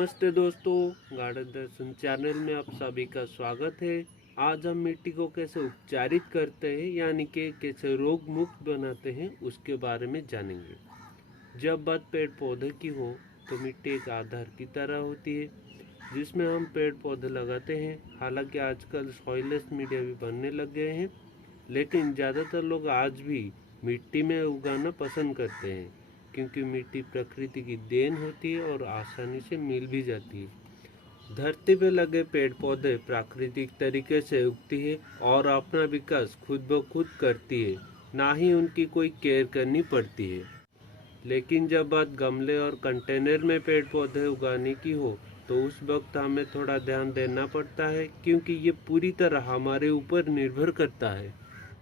नमस्ते दोस्तों, गार्डन दर्शन चैनल में आप सभी का स्वागत है। आज हम मिट्टी को कैसे उपचारित करते हैं यानी कि कैसे रोग मुक्त बनाते हैं उसके बारे में जानेंगे। जब बात पेड़ पौधे की हो तो मिट्टी एक आधार की तरह होती है जिसमें हम पेड़ पौधे लगाते हैं। हालांकि आजकल सॉइललेस मीडिया भी बनने लग गए हैं, लेकिन ज़्यादातर लोग आज भी मिट्टी में उगाना पसंद करते हैं क्योंकि मिट्टी प्रकृति की देन होती है और आसानी से मिल भी जाती है। धरती पे लगे पेड़ पौधे प्राकृतिक तरीके से उगती है और अपना विकास खुद ब खुद करती है, ना ही उनकी कोई केयर करनी पड़ती है। लेकिन जब बात गमले और कंटेनर में पेड़ पौधे उगाने की हो तो उस वक्त हमें थोड़ा ध्यान देना पड़ता है क्योंकि ये पूरी तरह हमारे ऊपर निर्भर करता है।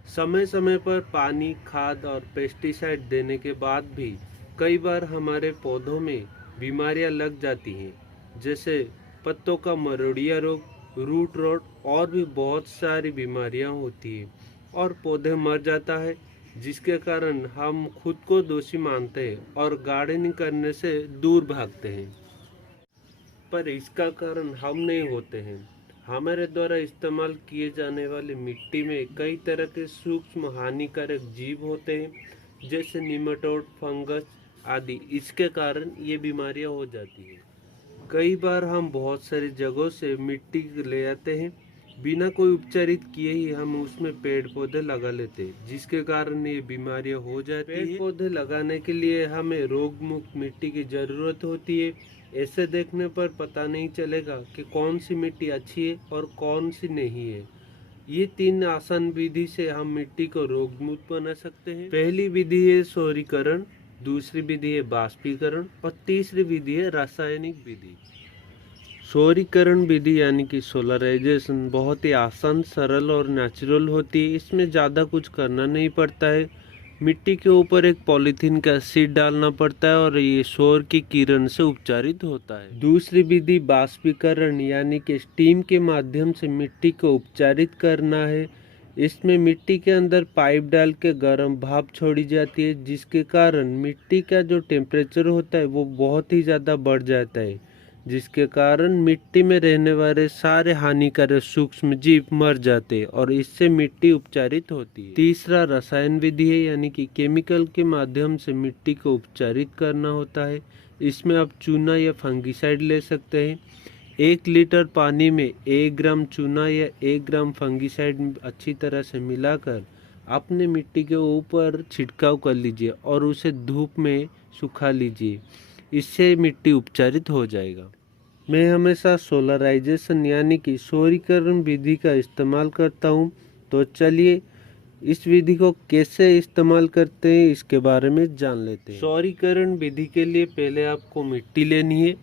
समय समय पर पानी, खाद और पेस्टिसाइड देने के बाद भी कई बार हमारे पौधों में बीमारियां लग जाती हैं, जैसे पत्तों का मरोड़िया रोग, रूट रॉट और भी बहुत सारी बीमारियां होती हैं और पौधे मर जाता है, जिसके कारण हम खुद को दोषी मानते हैं और गार्डनिंग करने से दूर भागते हैं। पर इसका कारण हम नहीं होते हैं। हमारे द्वारा इस्तेमाल किए जाने वाली मिट्टी में कई तरह के सूक्ष्म हानिकारक जीव होते हैं, जैसे निमेटोड, फंगस आदि। इसके कारण ये बीमारियां हो जाती हैं। कई बार हम बहुत सारी जगहों से मिट्टी ले आते हैं, बिना कोई उपचारित किए ही हम उसमें पेड़ पौधे लगा लेते हैं, जिसके कारण ये बीमारियां हो जाती है। पेड़ पौधे लगाने के लिए हमें रोग मुक्त मिट्टी की जरूरत होती है। ऐसे देखने पर पता नहीं चलेगा कि कौन सी मिट्टी अच्छी है और कौन सी नहीं है। ये 3 आसान विधि से हम मिट्टी को रोग मुक्त बना सकते हैं। पहली विधि है सौरीकरण, दूसरी विधि है बाष्पीकरण और तीसरी विधि है रासायनिक विधि। सौरीकरण विधि यानी कि सोलराइजेशन बहुत ही आसान, सरल और नेचुरल होती है। इसमें ज़्यादा कुछ करना नहीं पड़ता है। मिट्टी के ऊपर एक पॉलीथीन का शीट डालना पड़ता है और ये सौर की किरण से उपचारित होता है। दूसरी विधि बाष्पीकरण यानी कि स्टीम के माध्यम से मिट्टी को उपचारित करना है। इसमें मिट्टी के अंदर पाइप डाल के गर्म भाप छोड़ी जाती है, जिसके कारण मिट्टी का जो टेम्परेचर होता है वो बहुत ही ज़्यादा बढ़ जाता है, जिसके कारण मिट्टी में रहने वाले सारे हानिकारक सूक्ष्म जीव मर जाते हैं और इससे मिट्टी उपचारित होती है। तीसरा रसायन विधि है यानी कि केमिकल के माध्यम से मिट्टी को उपचारित करना होता है। इसमें आप चूना या फंगिसाइड ले सकते हैं। 1 लीटर पानी में 1 ग्राम चूना या 1 ग्राम फंगिसाइड अच्छी तरह से मिलाकर अपने मिट्टी के ऊपर छिड़काव कर लीजिए और उसे धूप में सुखा लीजिए। इससे मिट्टी उपचारित हो जाएगा। मैं हमेशा सोलराइजेशन यानी कि सौरीकरण विधि का इस्तेमाल करता हूँ। तो चलिए इस विधि को कैसे इस्तेमाल करते हैं इसके बारे में जान लेते हैं। सौरीकरण विधि के लिए पहले आपको मिट्टी लेनी है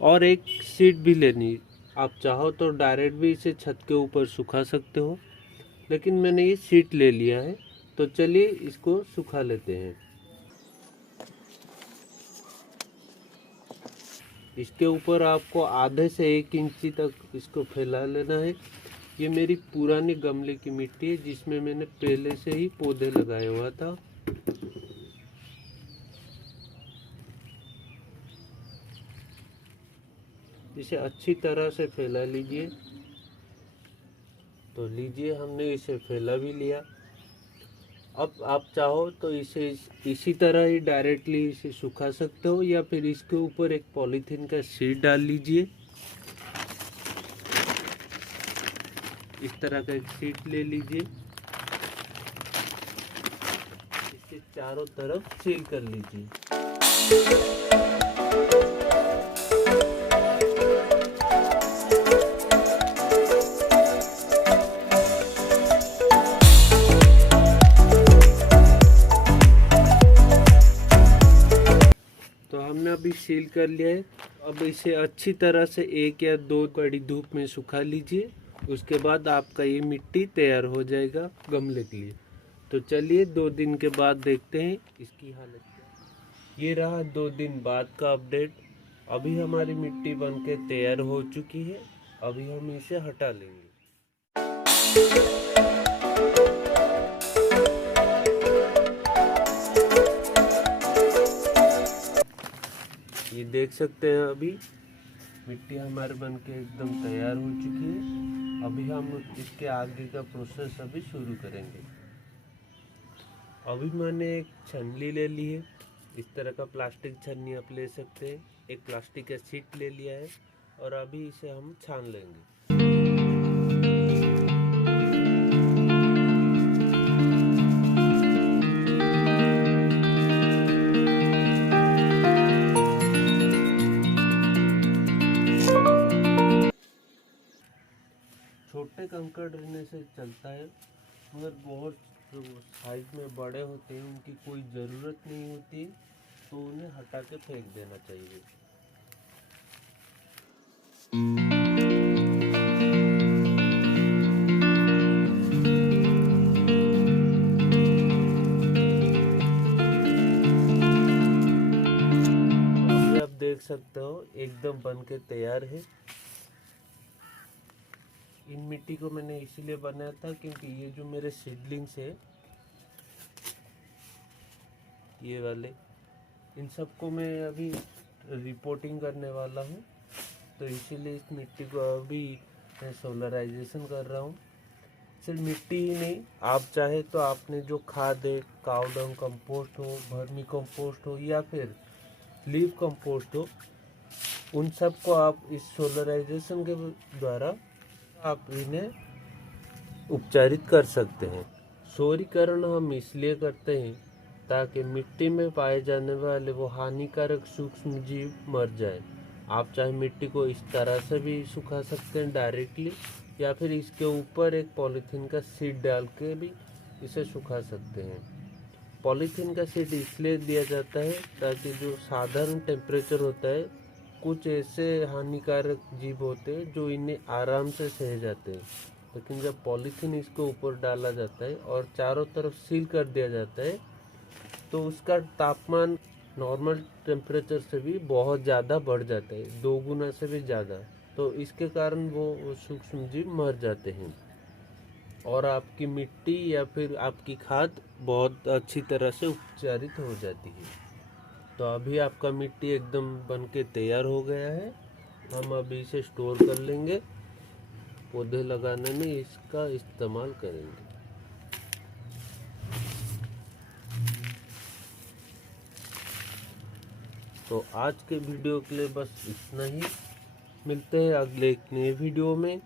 और एक शीट भी लेनी है। आप चाहो तो डायरेक्ट भी इसे छत के ऊपर सुखा सकते हो, लेकिन मैंने ये शीट ले लिया है। तो चलिए इसको सुखा लेते हैं। इसके ऊपर आपको आधे से 1 इंची तक इसको फैला लेना है। ये मेरी पुरानी गमले की मिट्टी है जिसमें मैंने पहले से ही पौधे लगाया हुआ था। इसे अच्छी तरह से फैला लीजिए। तो लीजिए, हमने इसे फैला भी लिया। अब आप चाहो तो इसे इसी तरह ही डायरेक्टली इसे सुखा सकते हो या फिर इसके ऊपर एक पॉलीथीन का शीट डाल लीजिए। इस तरह का एक शीट ले लीजिए, इसके चारों तरफ सील कर लीजिए। तो हमने अभी सील कर लिया है। अब इसे अच्छी तरह से 1 या 2 कड़ी धूप में सुखा लीजिए। उसके बाद आपका ये मिट्टी तैयार हो जाएगा गमले के लिए। तो चलिए 2 दिन के बाद देखते हैं इसकी हालत क्या। ये रहा 2 दिन बाद का अपडेट। अभी हमारी मिट्टी बनके तैयार हो चुकी है। अभी हम इसे हटा लेंगे। ये देख सकते हैं अभी मिट्टी हमारे बन के एकदम तैयार हो चुकी है। अभी हम इसके आगे का प्रोसेस अभी शुरू करेंगे। अभी मैंने एक छन्नी ले ली है। इस तरह का प्लास्टिक छन्नी आप ले सकते हैं। एक प्लास्टिक का शीट ले लिया है और अभी इसे हम छान लेंगे। छोटे कंकड़ रहने से चलता है, मगर बहुत जो साइज में बड़े होते हैं उनकी कोई ज़रूरत नहीं होती, तो उन्हें हटा के फेंक देना चाहिए। अभी आप देख सकते हो एकदम बन के तैयार है। इन मिट्टी को मैंने इसीलिए बनाया था क्योंकि ये जो मेरे सीडलिंग्स है, ये वाले, इन सबको मैं अभी रिपोर्टिंग करने वाला हूँ, तो इसीलिए इस मिट्टी को अभी मैं सोलराइजेशन कर रहा हूँ। सिर्फ मिट्टी ही नहीं, आप चाहे तो आपने जो खाद है, काउ डंग कंपोस्ट हो, वर्मी कंपोस्ट हो या फिर लीव कंपोस्ट हो, उन सब को आप इस सोलराइजेशन के द्वारा आप इन्हें उपचारित कर सकते हैं। सौरीकरण हम इसलिए करते हैं ताकि मिट्टी में पाए जाने वाले वो हानिकारक सूक्ष्म जीव मर जाए। आप चाहे मिट्टी को इस तरह से भी सुखा सकते हैं डायरेक्टली, या फिर इसके ऊपर एक पॉलीथीन का शीट डाल के भी इसे सुखा सकते हैं। पॉलीथीन का शीट इसलिए दिया जाता है ताकि जो साधारण टेम्परेचर होता है, कुछ ऐसे हानिकारक जीव होते हैं जो इन्हें आराम से सह जाते हैं, लेकिन जब पॉलीथीन इसके ऊपर डाला जाता है और चारों तरफ सील कर दिया जाता है, तो उसका तापमान नॉर्मल टेम्परेचर से भी बहुत ज़्यादा बढ़ जाता है, 2 गुना से भी ज़्यादा। तो इसके कारण वो सूक्ष्म जीव मर जाते हैं और आपकी मिट्टी या फिर आपकी खाद बहुत अच्छी तरह से उपचारित हो जाती है। तो अभी आपका मिट्टी एकदम बन के तैयार हो गया है। हम अभी इसे स्टोर कर लेंगे, पौधे लगाने में इसका इस्तेमाल करेंगे। तो आज के वीडियो के लिए बस इतना ही। मिलते हैं अगले एक नए वीडियो में।